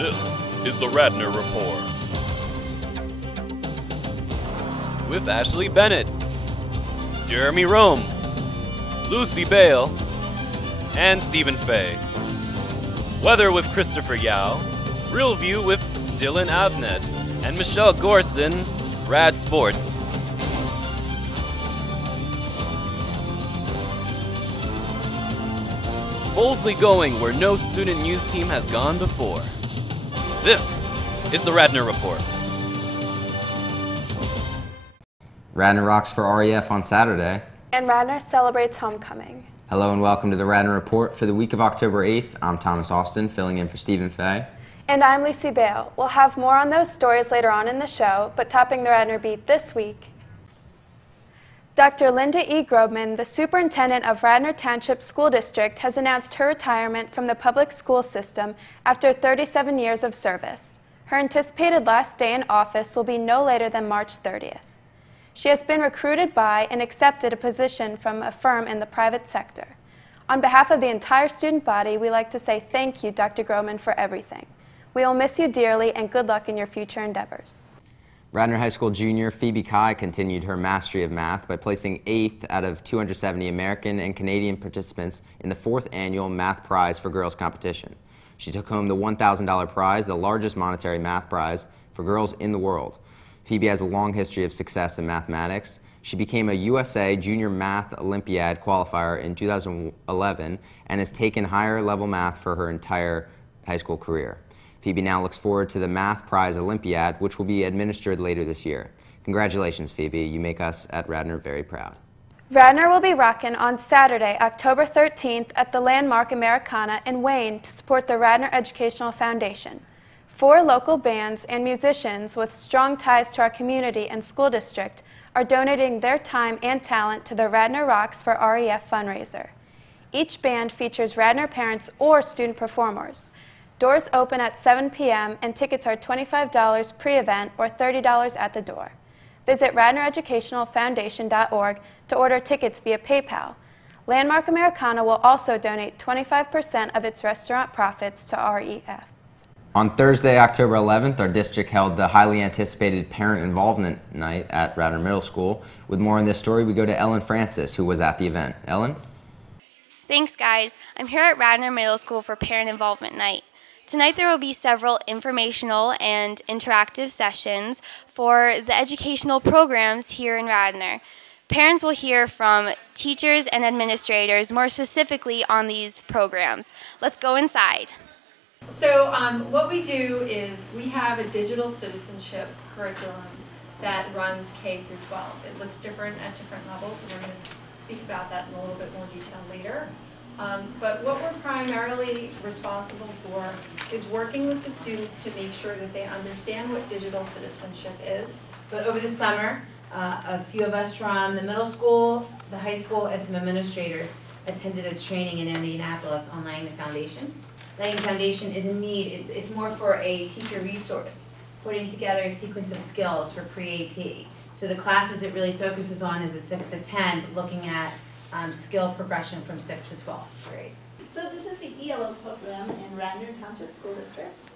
This is the RADNOR Report with Ashley Bennett, Jeremy Rome, Lucy Bale, and Stephen Fay. Weather with Christopher Yao, Real View with Dillon Avnet, and Michelle Gorson, Rad Sports. Boldly going where no student news team has gone before. This is the RADNOR Report. RADNOR rocks for REF on Saturday. And RADNOR celebrates homecoming. Hello and welcome to the RADNOR Report for the week of October 8th. I'm Thomas Austen, filling in for Stephen Fay. And I'm Lucy Bale. We'll have more on those stories later on in the show, but topping the RADNOR beat this week, Dr. Linda E. Grobman, the superintendent of Radnor Township School District, has announced her retirement from the public school system after 37 years of service. Her anticipated last day in office will be no later than March 30th. She has been recruited by and accepted a position from a firm in the private sector. On behalf of the entire student body, we like to say thank you, Dr. Grobman, for everything. We will miss you dearly and good luck in your future endeavors. Radnor High School junior Phoebe Kai continued her mastery of math by placing 8th out of 270 American and Canadian participants in the 4th annual Math Prize for Girls competition. She took home the $1,000 prize, the largest monetary math prize for girls in the world. Phoebe has a long history of success in mathematics. She became a USA Junior Math Olympiad qualifier in 2011 and has taken higher level math for her entire high school career. Phoebe now looks forward to the Math Prize Olympiad, which will be administered later this year. Congratulations, Phoebe. You make us at Radnor very proud. Radnor will be rocking on Saturday, October 13th at the Landmark Americana in Wayne to support the Radnor Educational Foundation. 4 local bands and musicians with strong ties to our community and school district are donating their time and talent to the Radnor Rocks for REF fundraiser. Each band features Radnor parents or student performers. Doors open at 7 p.m. and tickets are $25 pre-event or $30 at the door. Visit RadnorEducationalFoundation.org to order tickets via PayPal. Landmark Americana will also donate 25% of its restaurant profits to REF. On Thursday, October 11th, our district held the highly anticipated Parent Involvement Night at Radnor Middle School. With more on this story, we go to Ellen Francis, who was at the event. Ellen? Thanks, guys. I'm here at Radnor Middle School for Parent Involvement Night. Tonight there will be several informational and interactive sessions for the educational programs here in Radnor. Parents will hear from teachers and administrators more specifically on these programs. Let's go inside. So what we do is we have a digital citizenship curriculum that runs K through 12. It looks different at different levels, and we're going to speak about that in a little bit more detail later. But what we're primarily responsible for is working with the students to make sure that they understand what digital citizenship is. But over the summer, a few of us from the middle school, the high school, and some administrators attended a training in Indianapolis on laying the foundation. Laying the foundation is in need, it's more for a teacher resource, putting together a sequence of skills for pre-AP. So the classes it really focuses on is the 6 to 10, looking at skill progression from 6th to 12th grade. So this is the ELO program in Radnor Township School District.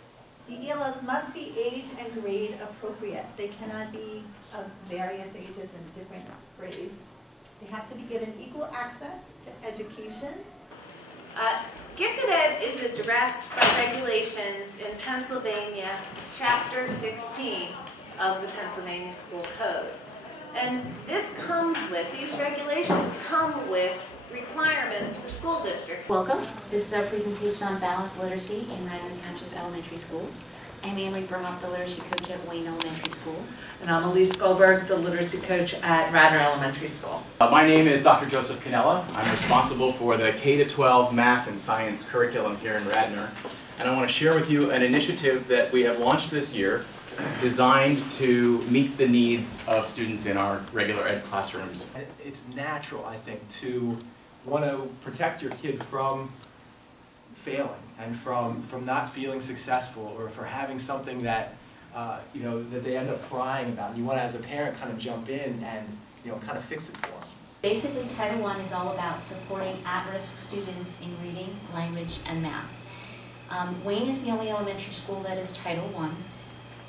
The ELOs must be age and grade appropriate. They cannot be of various ages and different grades. They have to be given equal access to education. Gifted Ed is addressed by regulations in Pennsylvania, Chapter 16 of the Pennsylvania School Code. And these regulations come with requirements for school districts. Welcome. This is our presentation on balanced literacy in Radnor Township Elementary Schools. I'm Anne-Marie Burhoff, the literacy coach at Wayne Elementary School. And I'm Elise Goldberg, the literacy coach at Radnor Elementary School. My name is Dr. Joseph Canella. I'm responsible for the K-12 math and science curriculum here in Radnor. And I want to share with you an initiative that we have launched this year designed to meet the needs of students in our regular ed classrooms. It's natural, I think, to want to protect your kid from failing and from not feeling successful, or for having something that that they end up crying about. And you want to, as a parent, kind of jump in and kind of fix it for them. Basically, Title I is all about supporting at-risk students in reading, language, and math. Wayne is the only elementary school that is Title I.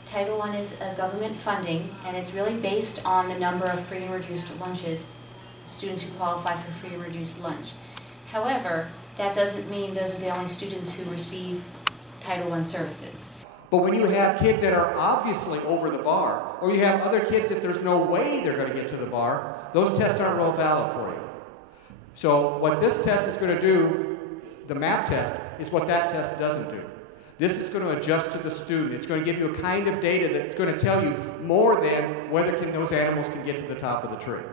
Title I is government funding, and it's really based on the number of free and reduced lunches, students who qualify for free and reduced lunch. However, that doesn't mean those are the only students who receive Title I services. But when you have kids that are obviously over the bar, or you have other kids that there's no way they're going to get to the bar, those tests aren't real valid for you. So what this test is going to do, the MAP test, is what that test doesn't do. This is going to adjust to the student. It's going to give you a kind of data that's going to tell you more than whether those animals can get to the top of the tree.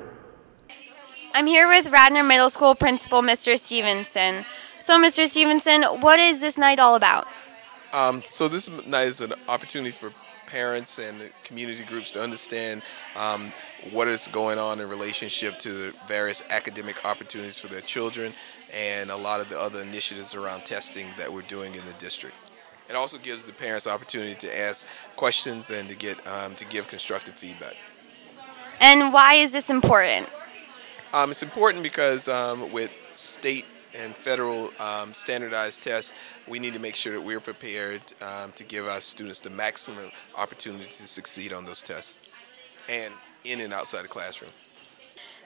I'm here with Radnor Middle School Principal, Mr. Stevenson. So, Mr. Stevenson, what is this night all about? So this night is an opportunity for parents and community groups to understand what is going on in relationship to the various academic opportunities for their children and a lot of the other initiatives around testing that we're doing in the district. It also gives the parents the opportunity to ask questions and to give constructive feedback. And why is this important? It's important because with state and federal standardized tests, we need to make sure that we're prepared to give our students the maximum opportunity to succeed on those tests and in and outside the classroom.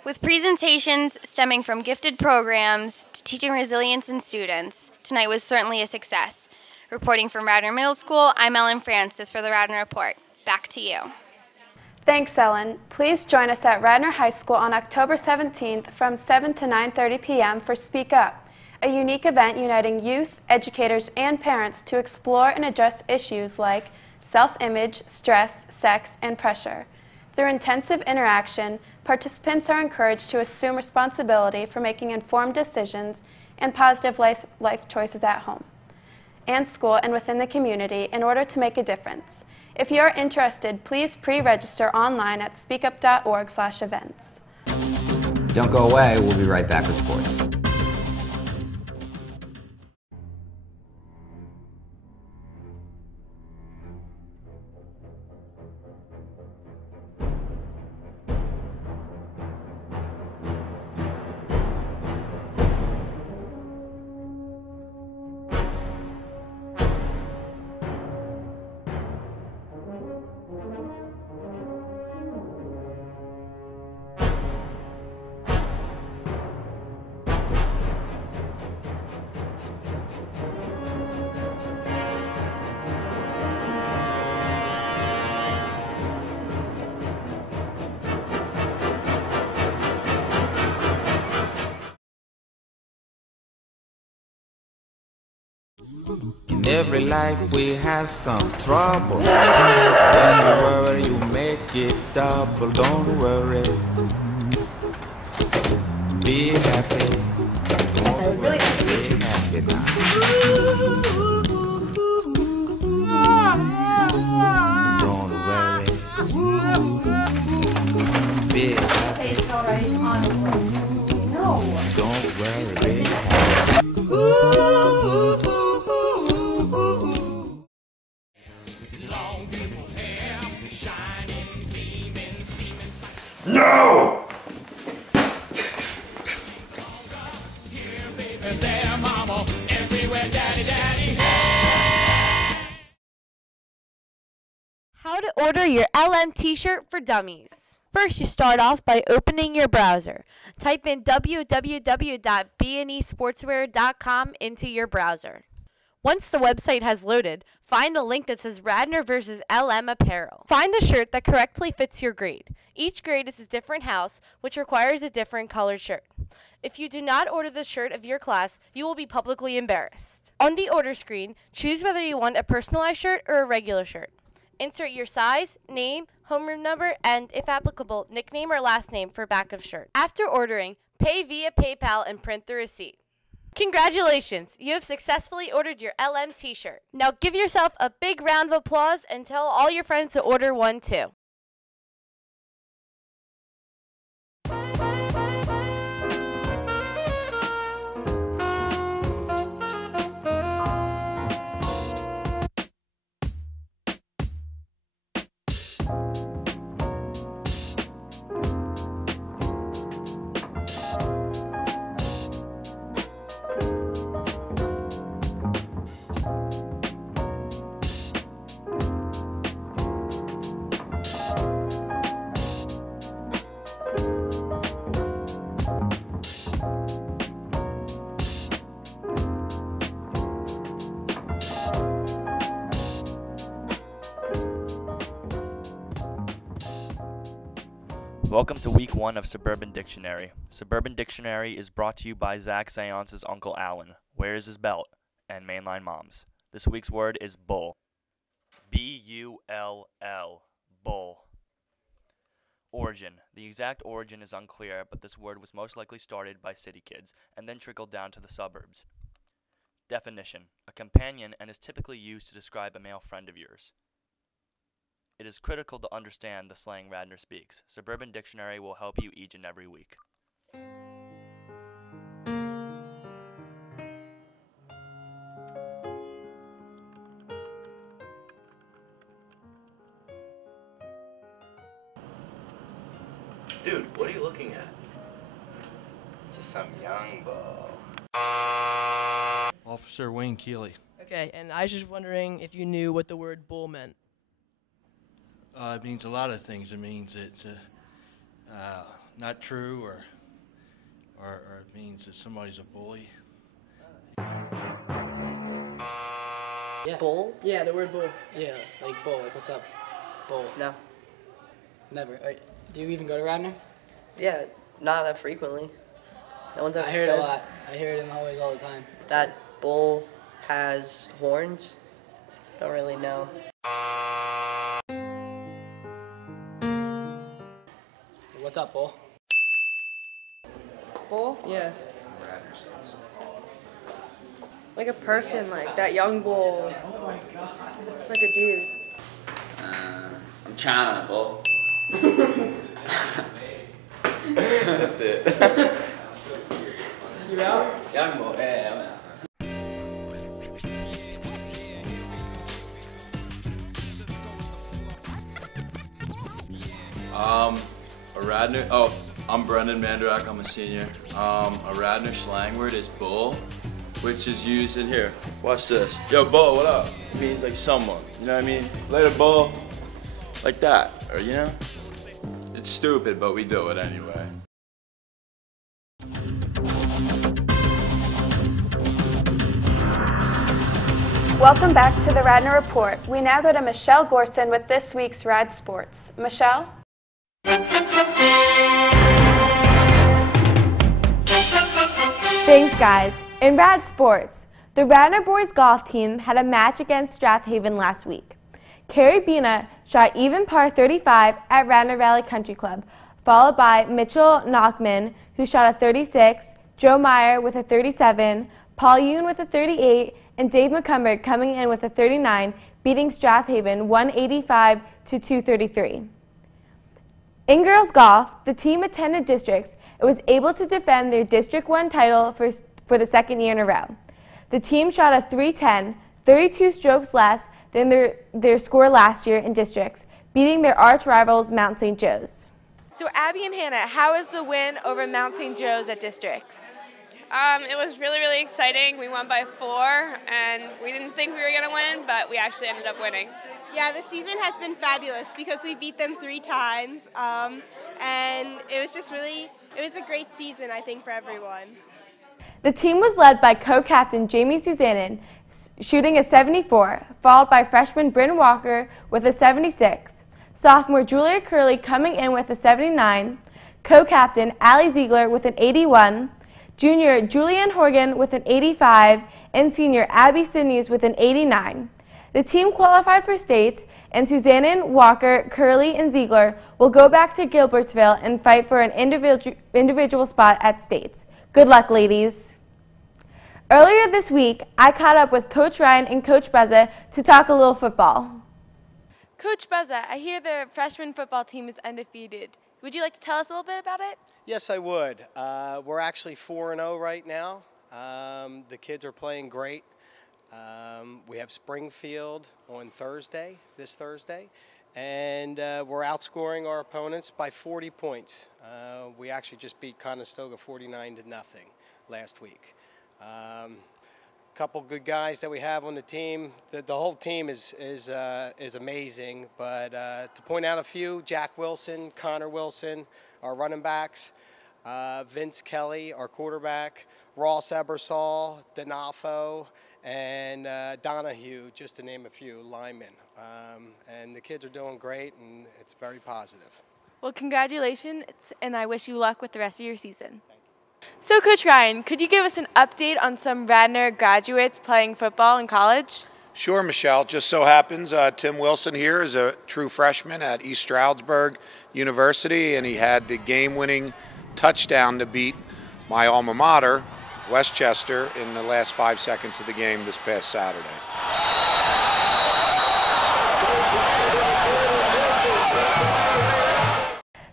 With presentations stemming from gifted programs to teaching resilience in students, tonight was certainly a success. Reporting from Radnor Middle School, I'm Ellen Francis for the Radnor Report. Back to you. Thanks, Ellen. Please join us at Radnor High School on October 17th from 7 to 9:30 p.m. for Speak Up, a unique event uniting youth, educators, and parents to explore and address issues like self-image, stress, sex, and pressure. Through intensive interaction, participants are encouraged to assume responsibility for making informed decisions and positive life choices at home and school and within the community in order to make a difference. If you are interested, please pre-register online at speakup.org/events. Don't go away, we'll be right back with sports. In every life we have some trouble. Don't worry, you make it double. Don't worry. Be happy. Don't worry, be happy now. Don't worry. Be happy. It's all right, honestly. No. Don't worry, be happy. No! There, mama, everywhere, daddy, daddy. How to order your LM t-shirt for dummies. First, you start off by opening your browser. Type in www.bnesportswear.com into your browser. Once the website has loaded, find the link that says Radnor vs. LM Apparel. Find the shirt that correctly fits your grade. Each grade is a different house, which requires a different colored shirt. If you do not order the shirt of your class, you will be publicly embarrassed. On the order screen, choose whether you want a personalized shirt or a regular shirt. Insert your size, name, homeroom number, and, if applicable, nickname or last name for back of shirt. After ordering, pay via PayPal and print the receipt. Congratulations! You have successfully ordered your LM t-shirt. Now give yourself a big round of applause and tell all your friends to order one too. Welcome to week 1 of Suburban Dictionary. Suburban Dictionary is brought to you by Zach Seance's Uncle Alan, Where is his belt? And Mainline Moms. This week's word is bull. B-U-L-L. Bull. Origin. The exact origin is unclear, but this word was most likely started by city kids and then trickled down to the suburbs. Definition. A companion and is typically used to describe a male friend of yours. It is critical to understand the slang Radnor speaks. Suburban Dictionary will help you each and every week. Dude, what are you looking at? Just some young bull. Officer Wayne Keeley. Okay, and I was just wondering if you knew what the word bull meant. It means a lot of things. It means it's not true, or it means that somebody's a bully. Yeah. Bull? Yeah, the word bull. Yeah, like bull, like what's up? Bull. No. Never. Do you even go to Radnor? Yeah, not that frequently. No one's ever I hear it said a lot. I hear it in the hallways all the time. that bull has horns. Don't really know. What's up, bull? Bull? Yeah. Like a person, like that young bull. It's like a dude. I'm trying on it, bull. That's it. You out? Young bull, yeah, I'm out. A Radnor, I'm Brendan Mandrak, I'm a senior. A Radnor slang word is bull, which is used in here. Watch this. Yo, bull, what up? It means like someone, you know what I mean? Later, bull. Like that, or you know? It's stupid, but we do it anyway. Welcome back to the Radnor Report. We now go to Michelle Gorson with this week's Rad Sports. Michelle? Thanks, guys. In Rad Sports, the Radnor boys golf team had a match against Strathaven last week. Carrie Bina shot even par 35 at Radnor Valley Country Club, followed by Mitchell Knockman, who shot a 36, Joe Meyer with a 37, Paul Yoon with a 38, and Dave McCumber coming in with a 39, beating Strathaven 185 to 233. In girls golf, the team attended districts and was able to defend their District 1 title for the second year in a row. The team shot a 310, 32 strokes less than their score last year in districts, beating their arch rivals Mount St. Joe's. So Abby and Hannah, how was the win over Mount St. Joe's at districts? It was really, really exciting. We won by 4, and we didn't think we were going to win, but we actually ended up winning. Yeah, the season has been fabulous because we beat them 3 times, and it was just really, it was a great season, I think, for everyone. The team was led by co-captain Jamie Susannon, shooting a 74, followed by freshman Bryn Walker with a 76, sophomore Julia Curley coming in with a 79, co-captain Allie Ziegler with an 81, junior Julianne Horgan with an 85, and senior Abby Sidneys with an 89. The team qualified for states, and Susannon, Walker, Curley, and Ziegler will go back to Gilbertsville and fight for an individual spot at states. Good luck, ladies. Earlier this week, I caught up with Coach Ryan and Coach Buzza to talk a little football. Coach Buzza, I hear the freshman football team is undefeated. Would you like to tell us a little bit about it? Yes, I would. We're actually 4-0 right now. The kids are playing great. We have Springfield on Thursday, this Thursday, and we're outscoring our opponents by 40 points. We actually just beat Conestoga 49-0 last week. Couple good guys that we have on the team. The whole team is amazing, but to point out a few: Jack Wilson, Connor Wilson, our running backs, Vince Kelly, our quarterback, Ross Ebersol, Donafo, and Donahue, just to name a few linemen. And the kids are doing great, and it's very positive. Well, congratulations, and I wish you luck with the rest of your season. So, Coach Ryan, could you give us an update on some Radnor graduates playing football in college? Sure, Michelle. Just so happens Tim Wilson here is a true freshman at East Stroudsburg University, and he had the game-winning touchdown to beat my alma mater, Westchester, in the last 5 seconds of the game this past Saturday.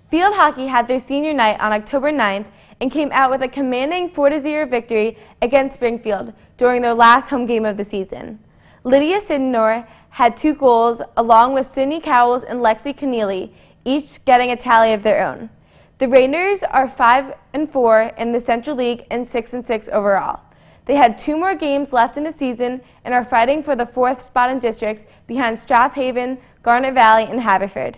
Field hockey had their senior night on October 9th and came out with a commanding 4-0 victory against Springfield during their last home game of the season. Lydia Sidnor had 2 goals, along with Sydney Cowles and Lexi Keneally, each getting a tally of their own. The Raiders are 5-4 in the Central League and 6-6 overall. They had 2 more games left in the season and are fighting for the 4th spot in districts behind Strathaven, Garnet Valley, and Haverford.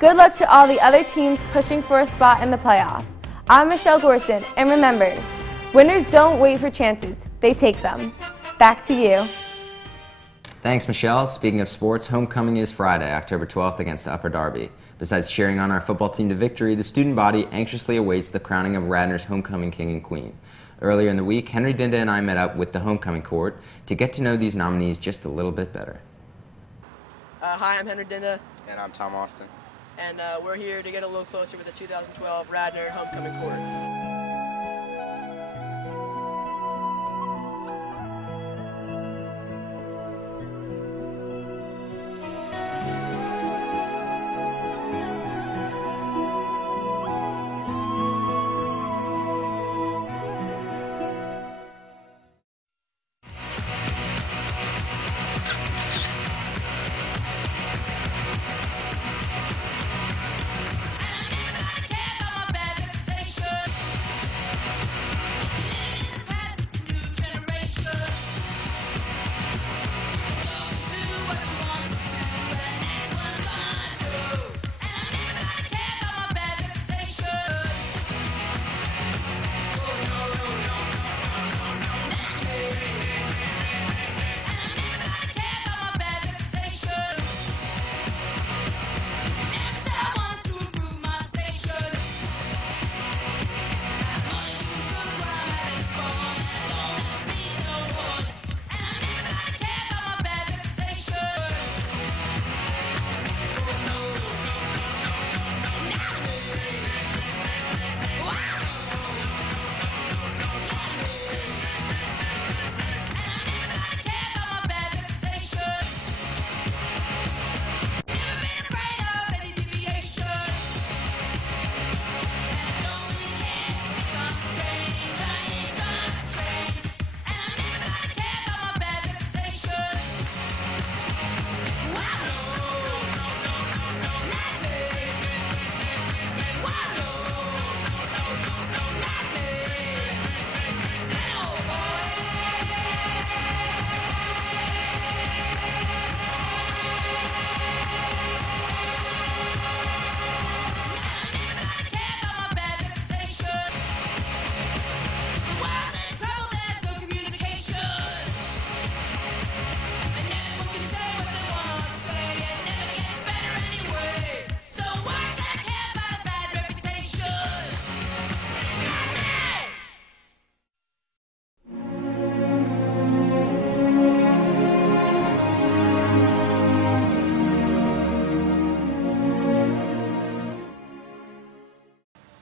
Good luck to all the other teams pushing for a spot in the playoffs. I'm Michelle Gorson, and remember, winners don't wait for chances, they take them. Back to you. Thanks, Michelle. Speaking of sports, homecoming is Friday, October 12th against Upper Darby. Besides cheering on our football team to victory, the student body anxiously awaits the crowning of Radnor's homecoming king and queen. Earlier in the week, Henry Dinda and I met up with the homecoming court to get to know these nominees just a little bit better. Hi, I'm Henry Dinda. And I'm Tom Austen. And we're here to get a little closer with the 2012 Radnor homecoming court.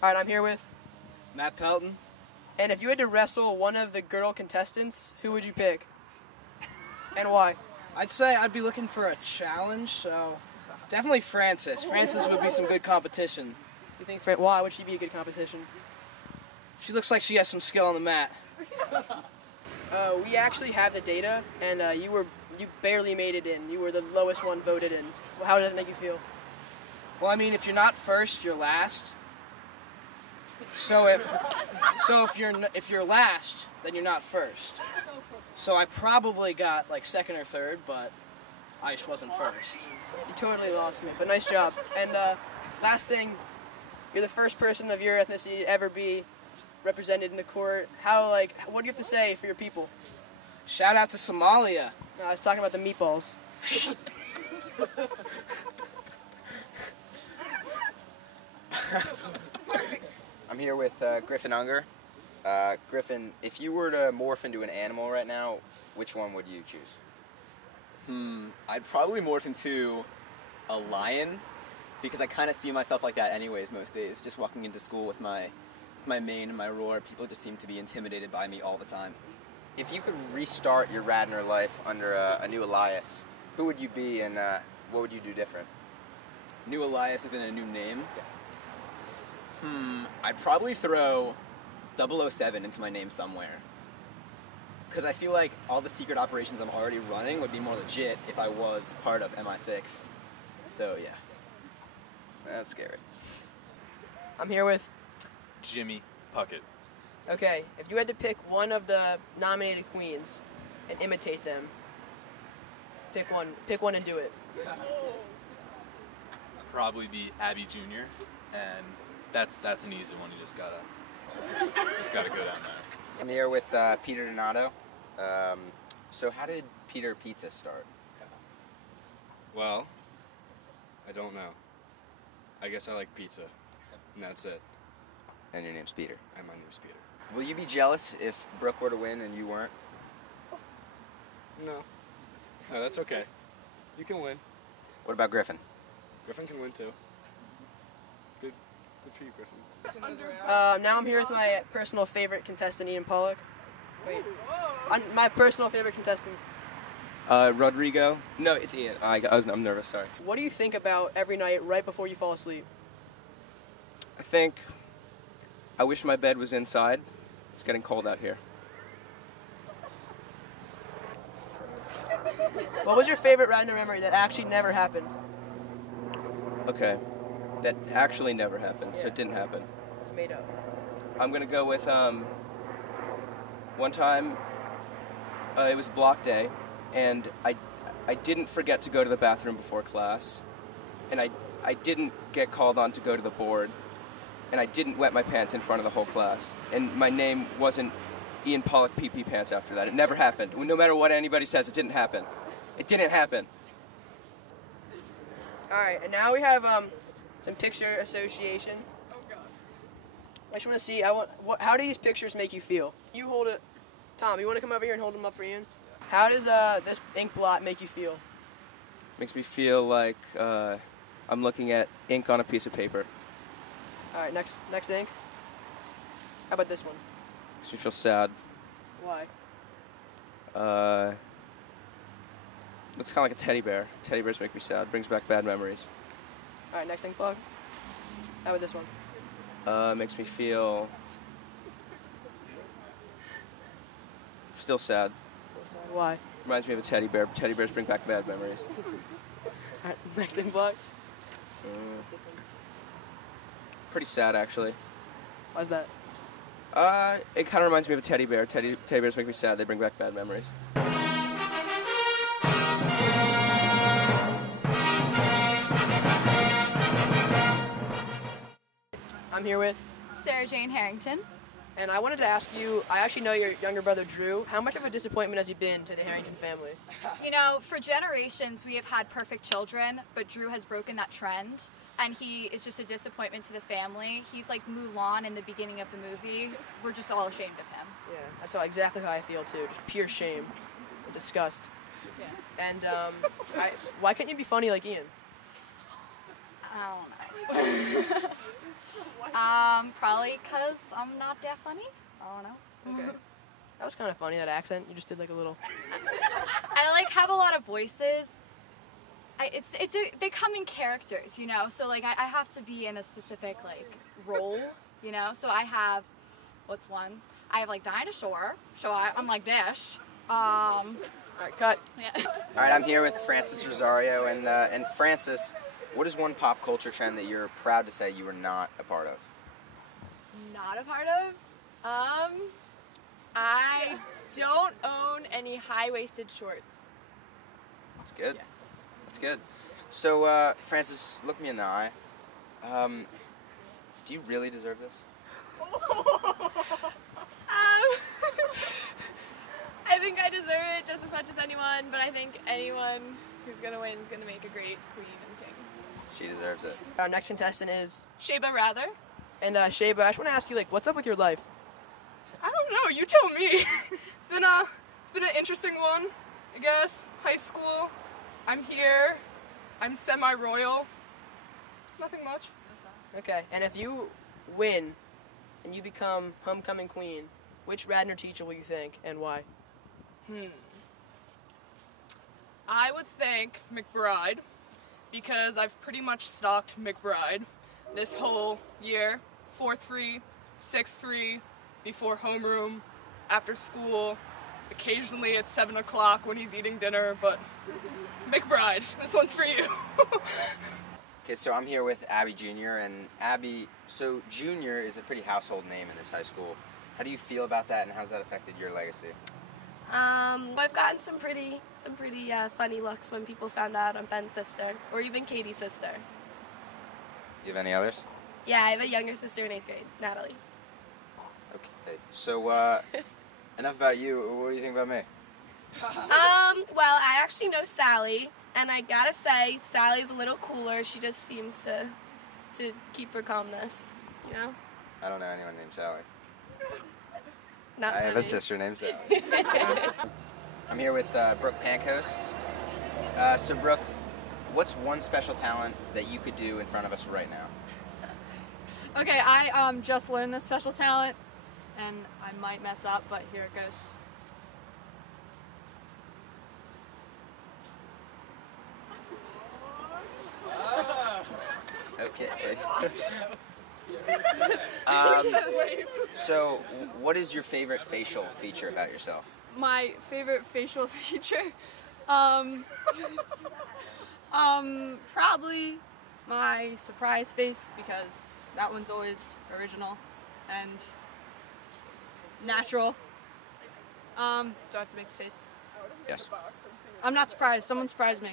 All right, I'm here with Matt Pelton. And if you had to wrestle one of the girl contestants, who would you pick? And why? I'd say I'd be looking for a challenge, so definitely Frances. Frances would be some good competition. You think why would she be a good competition? She looks like she has some skill on the mat. We actually have the data, and you barely made it in. You were the lowest one voted in. Well, how does that make you feel? Well, I mean, if you're not first, you're last. So if you're last, then you're not first. So I probably got like second or third, but I just wasn't first. You totally lost me, but nice job. And last thing, you're the first person of your ethnicity to ever be represented in the court. What do you have to say for your people? Shout out to Somalia. No, I was talking about the meatballs. I'm here with Griffin Unger. Griffin, if you were to morph into an animal right now, which one would you choose? I'd probably morph into a lion, because I kind of see myself like that anyways most days. Just walking into school with my mane and my roar, people just seem to be intimidated by me all the time. If you could restart your Radnor life under a new Elias, who would you be and what would you do different? New Elias isn't a new name? I'd probably throw 007 into my name somewhere. Because I feel like all the secret operations I'm already running would be more legit if I was part of MI6. So, yeah. That's scary. I'm here with Jimmy Puckett. Okay, if you had to pick one of the nominated queens and imitate them, pick one and do it. Probably be Abby Jr. and that's an easy one. You just gotta go down there. I'm here with Peter Donato. So how did Peter Pizza start? Well, I don't know. I guess I like pizza, and that's it. And your name's Peter? And my name's Peter. Will you be jealous if Brooke were to win and you weren't? No. No, that's okay. You can win. What about Griffin? Griffin can win too. Good for you, Griffin. Now I'm here with my personal favorite contestant, Ian Pollock. Wait. My personal favorite contestant. Rodrigo. No, it's Ian. I'm nervous, sorry. What do you think about every night right before you fall asleep? I think I wish my bed was inside. It's getting cold out here. What was your favorite Radnor memory that actually never happened? Okay. That actually never happened, so it didn't happen. It's made up. I'm gonna go with, one time, it was block day, and I didn't forget to go to the bathroom before class, and I didn't get called on to go to the board, and I didn't wet my pants in front of the whole class, and my name wasn't Ian Pollock PP Pants after that. It never happened. No matter what anybody says, it didn't happen. It didn't happen. All right, and now we have some picture association. Oh God! I just want to see. How do these pictures make you feel? You hold it, Tom. You want to come over here and hold them up for Ian? How does this ink blot make you feel? Makes me feel like I'm looking at ink on a piece of paper. All right, next ink. How about this one? Makes me feel sad. Why? Looks kind of like a teddy bear. Teddy bears make me sad. Brings back bad memories. All right, next ink blot. How about this one? Makes me feel still sad. Why? Reminds me of a teddy bear. Teddy bears bring back bad memories. All right, next ink blot. Pretty sad, actually. Why's that? It kind of reminds me of a teddy bear. Teddy bears make me sad. They bring back bad memories. I'm here with Sarah Jane Harrington. And I wanted to ask you, I actually know your younger brother Drew. How much of a disappointment has he been to the Harrington family? You know, for generations we have had perfect children, but Drew has broken that trend, and he is just a disappointment to the family. He's like Mulan in the beginning of the movie. We're just all ashamed of him. Yeah, that's exactly how I feel too. Just pure shame and disgust. Yeah. And why couldn't you be funny like Ian? I don't know. Probably because I'm not that funny. I don't know. Okay. That was kind of funny, that accent. You just did like a little... I have a lot of voices. They come in characters, you know? So I have to be in a specific role, you know? So I have, what's one? I have dinosaur, so I'm like Dash. All right, cut. Yeah. All right, I'm here with Francis Rosario, and Francis, what is one pop culture trend that you're proud to say you were not a part of? Not a part of? I don't own any high-waisted shorts. That's good. Yes. That's good. So, Francis, look me in the eye. Do you really deserve this? I think I deserve it just as much as anyone, but I think anyone who's gonna win is gonna make a great queen and king. She deserves it. Our next contestant is Sheba Rather. And Sheba, I just want to ask you, like, what's up with your life? I don't know. You tell me. It's been an interesting one, I guess. High school. I'm here. I'm semi-royal. Nothing much. Okay, and if you win and you become homecoming queen, which Radnor teacher will you thank and why? I would thank McBride because I've pretty much stalked McBride this whole year. 4-3, 6-3, before homeroom, after school, occasionally at 7 o'clock when he's eating dinner, but McBride, this one's for you. Okay, so I'm here with Abby Jr. And Abby, so Junior is a pretty household name in this high school. How do you feel about that, and how's that affected your legacy? I've gotten some pretty funny looks when people found out I'm Ben's sister, or even Katie's sister. You have any others? Yeah, I have a younger sister in 8th grade, Natalie. Okay, so enough about you. What do you think about me? Well, I actually know Sally, and I gotta say, Sally's a little cooler. She just seems to keep her calmness, you know? I don't know anyone named Sally. Not I have funny. a sister named Sally. I'm here with Brooke Pancoast. So Brooke, what's one special talent that you could do in front of us right now? Okay, I just learned this special talent, and I might mess up, but here it goes. Okay. So, what is your favorite facial feature about yourself? My favorite facial feature, probably my surprise face, because that one's always original and natural. Do I have to make a face? Yes. I'm not surprised. Someone surprised me.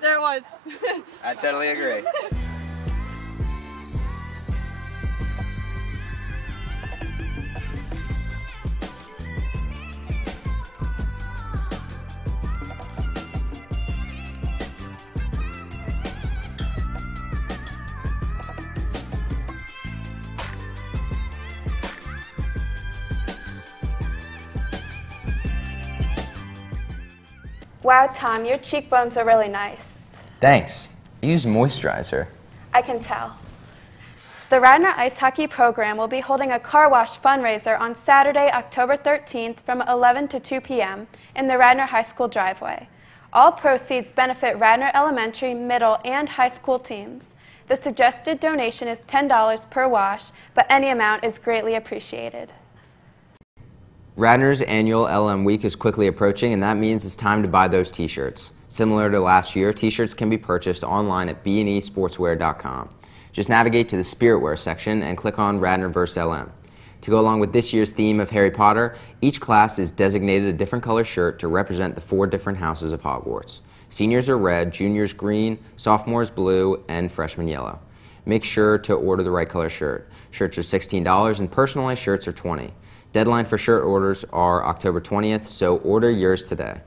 There it was. I totally agree. Wow, Tom, your cheekbones are really nice. Thanks. I use moisturizer. I can tell. The Radnor Ice Hockey program will be holding a car wash fundraiser on Saturday, October 13th from 11 to 2 p.m. in the Radnor High School driveway. All proceeds benefit Radnor Elementary, Middle, and High School teams. The suggested donation is $10 per wash, but any amount is greatly appreciated. Radnor's annual LM Week is quickly approaching, and that means it's time to buy those T-shirts. Similar to last year, T-shirts can be purchased online at besportswear.com. Just navigate to the Spiritwear section and click on Radnor vs. LM. To go along with this year's theme of Harry Potter, each class is designated a different color shirt to represent the 4 different houses of Hogwarts. Seniors are red, juniors green, sophomores blue, and freshmen yellow. Make sure to order the right color shirt. Shirts are $16 and personalized shirts are $20. Deadline for shirt orders are October 20th, so order yours today.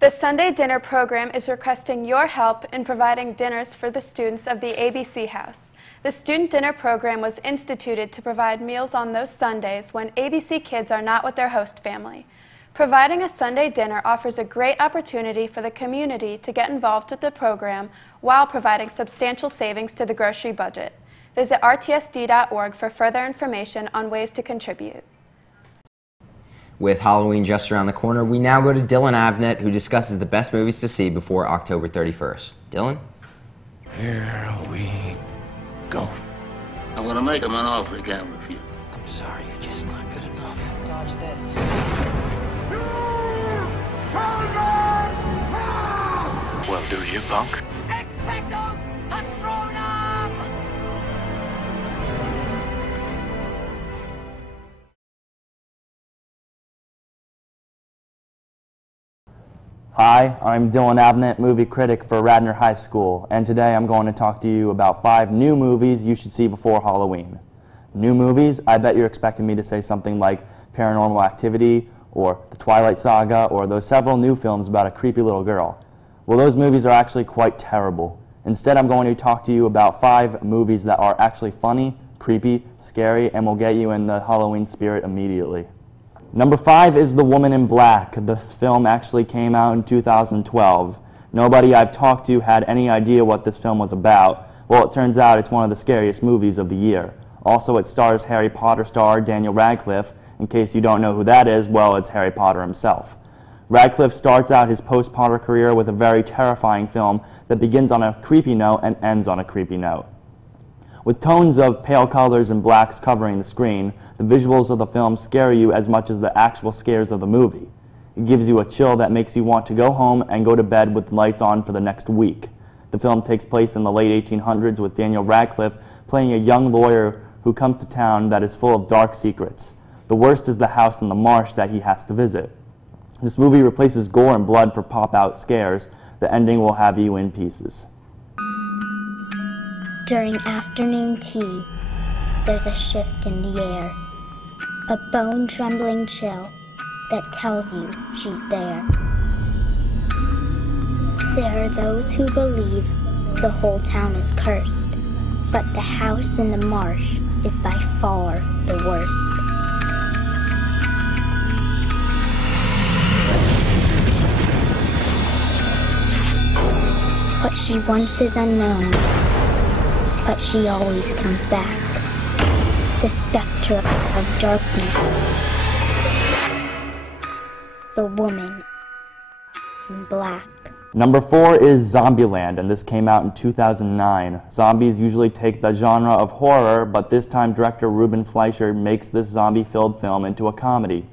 The Sunday dinner program is requesting your help in providing dinners for the students of the ABC House. The student dinner program was instituted to provide meals on those Sundays when ABC kids are not with their host family. Providing a Sunday dinner offers a great opportunity for the community to get involved with the program while providing substantial savings to the grocery budget. Visit rtsd.org for further information on ways to contribute. With Halloween just around the corner, we now go to Dillon Avnet, who discusses the best movies to see before October 31st. Dillon? Here we go. I'm gonna make him an offer he can't refuse. I'm sorry, you're just not good enough. Dodge this. Well, do you, punk? Expecto Patronum! Hi, I'm Dillon Avnet, movie critic for Radnor High School, and today I'm going to talk to you about 5 new movies you should see before Halloween. New movies? I bet you're expecting me to say something like Paranormal Activity or The Twilight Saga, or those several new films about a creepy little girl. Well, those movies are actually quite terrible. Instead, I'm going to talk to you about 5 movies that are actually funny, creepy, scary, and will get you in the Halloween spirit immediately. Number 5 is The Woman in Black. This film actually came out in 2012. Nobody I've talked to had any idea what this film was about. Well, it turns out it's one of the scariest movies of the year. Also, it stars Harry Potter star Daniel Radcliffe. In case you don't know who that is, well, it's Harry Potter himself. Radcliffe starts out his post-Potter career with a very terrifying film that begins on a creepy note and ends on a creepy note. With tones of pale colors and blacks covering the screen, the visuals of the film scare you as much as the actual scares of the movie. It gives you a chill that makes you want to go home and go to bed with lights on for the next week. The film takes place in the late 1800s with Daniel Radcliffe playing a young lawyer who comes to town that is full of dark secrets. The worst is the house in the marsh that he has to visit. This movie replaces gore and blood for pop-out scares. The ending will have you in pieces. During afternoon tea, there's a shift in the air. A bone-trembling chill that tells you she's there. There are those who believe the whole town is cursed, but the house in the marsh is by far the worst. What she wants is unknown, but she always comes back. The specter of darkness. The Woman in Black. Number 4 is Zombieland, and this came out in 2009. Zombies usually take the genre of horror, but this time director Ruben Fleischer makes this zombie-filled film into a comedy.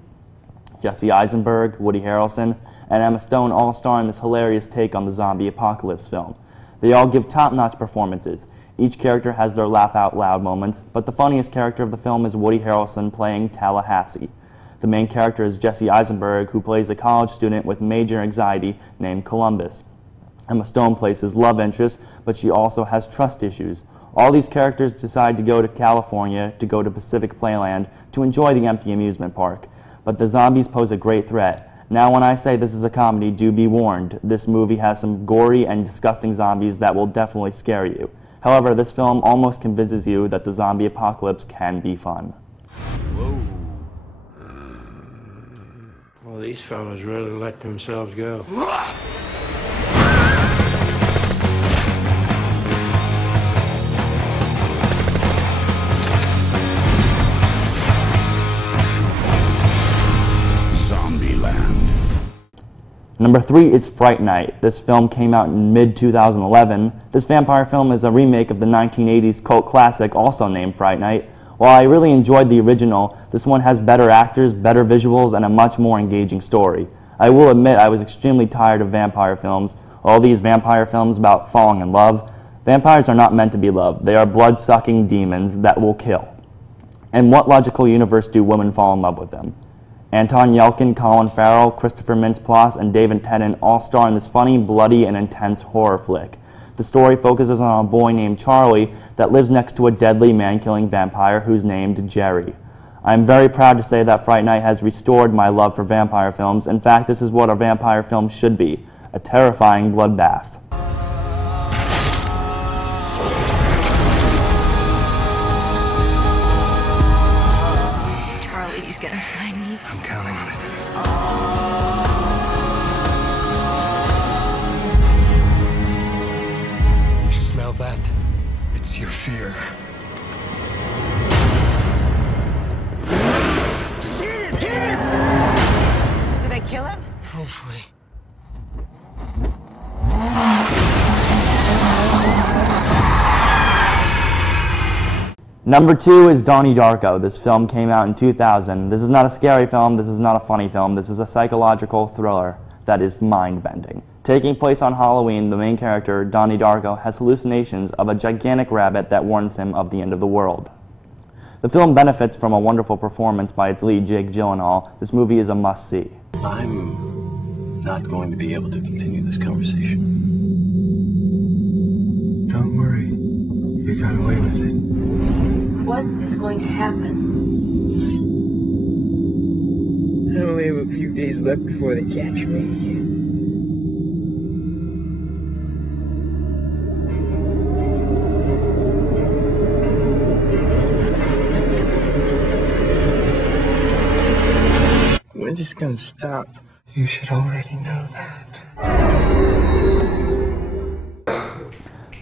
Jesse Eisenberg, Woody Harrelson, and Emma Stone all star in this hilarious take on the zombie apocalypse film. They all give top-notch performances. Each character has their laugh-out-loud moments, but the funniest character of the film is Woody Harrelson playing Tallahassee. The main character is Jesse Eisenberg, who plays a college student with major anxiety named Columbus. Emma Stone plays his love interest, but she also has trust issues. All these characters decide to go to California, to go to Pacific Playland, to enjoy the empty amusement park. But the zombies pose a great threat. Now, when I say this is a comedy, do be warned. This movie has some gory and disgusting zombies that will definitely scare you. However, this film almost convinces you that the zombie apocalypse can be fun. Whoa. Well, these fellas really let themselves go. Number 3 is Fright Night. This film came out in mid-2011. This vampire film is a remake of the 1980s cult classic also named Fright Night. While I really enjoyed the original, this one has better actors, better visuals, and a much more engaging story. I will admit I was extremely tired of vampire films. All these vampire films about falling in love. Vampires are not meant to be loved. They are blood-sucking demons that will kill. In what logical universe do women fall in love with them? Anton Yelchin, Colin Farrell, Christopher Mintz-Plasse, and David Tennant all star in this funny, bloody, and intense horror flick. The story focuses on a boy named Charlie that lives next to a deadly man-killing vampire who's named Jerry. I'm very proud to say that Fright Night has restored my love for vampire films. In fact, this is what a vampire film should be, a terrifying bloodbath. Charlie's gonna find me. I'm counting on it. You smell that? It's your fear. Did I kill him? Hopefully. Number 2 is Donnie Darko. This film came out in 2000. This is not a scary film, this is not a funny film, this is a psychological thriller that is mind-bending. Taking place on Halloween, the main character, Donnie Darko, has hallucinations of a gigantic rabbit that warns him of the end of the world. The film benefits from a wonderful performance by its lead, Jake Gyllenhaal. This movie is a must-see. I'm not going to be able to continue this conversation. Don't worry. You got away with it. What is going to happen? I only have a few days left before they catch me. When's this gonna stop? You should already know that.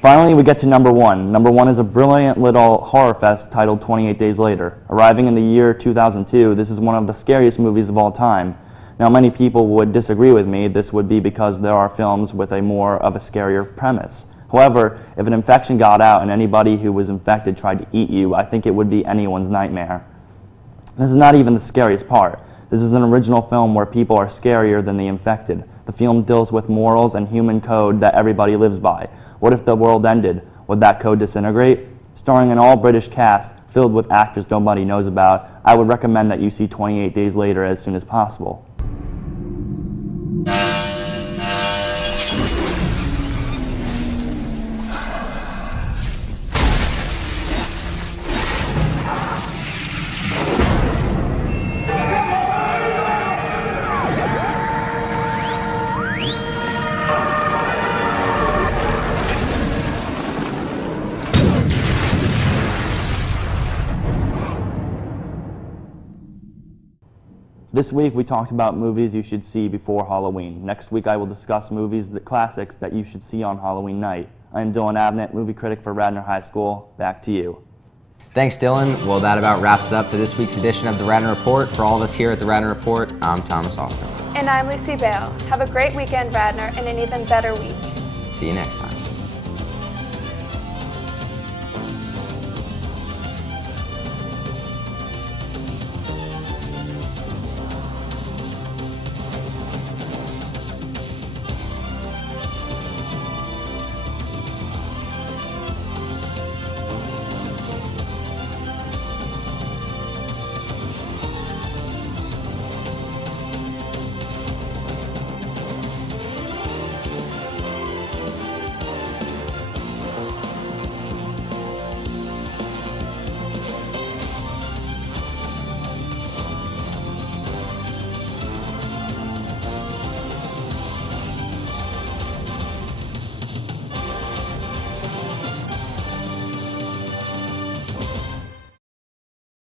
Finally, we get to number one. Number one is a brilliant little horror fest titled 28 Days Later. Arriving in the year 2002, this is one of the scariest movies of all time. Now, many people would disagree with me. This would be because there are films with a more of a scarier premise. However, if an infection got out and anybody who was infected tried to eat you, I think it would be anyone's nightmare. This is not even the scariest part. This is an original film where people are scarier than the infected. The film deals with morals and human code that everybody lives by. What if the world ended? Would that code disintegrate? Starring an all-British cast filled with actors nobody knows about, I would recommend that you see 28 Days Later as soon as possible. This week we talked about movies you should see before Halloween. Next week I will discuss movies, the classics that you should see on Halloween night. I am Dillon Avnet, movie critic for Radnor High School. Back to you. Thanks, Dillon. Well, that about wraps up for this week's edition of the Radnor Report. For all of us here at the Radnor Report, I'm Thomas Austen. And I'm Lucy Bale. Have a great weekend, Radnor, and an even better week. See you next time.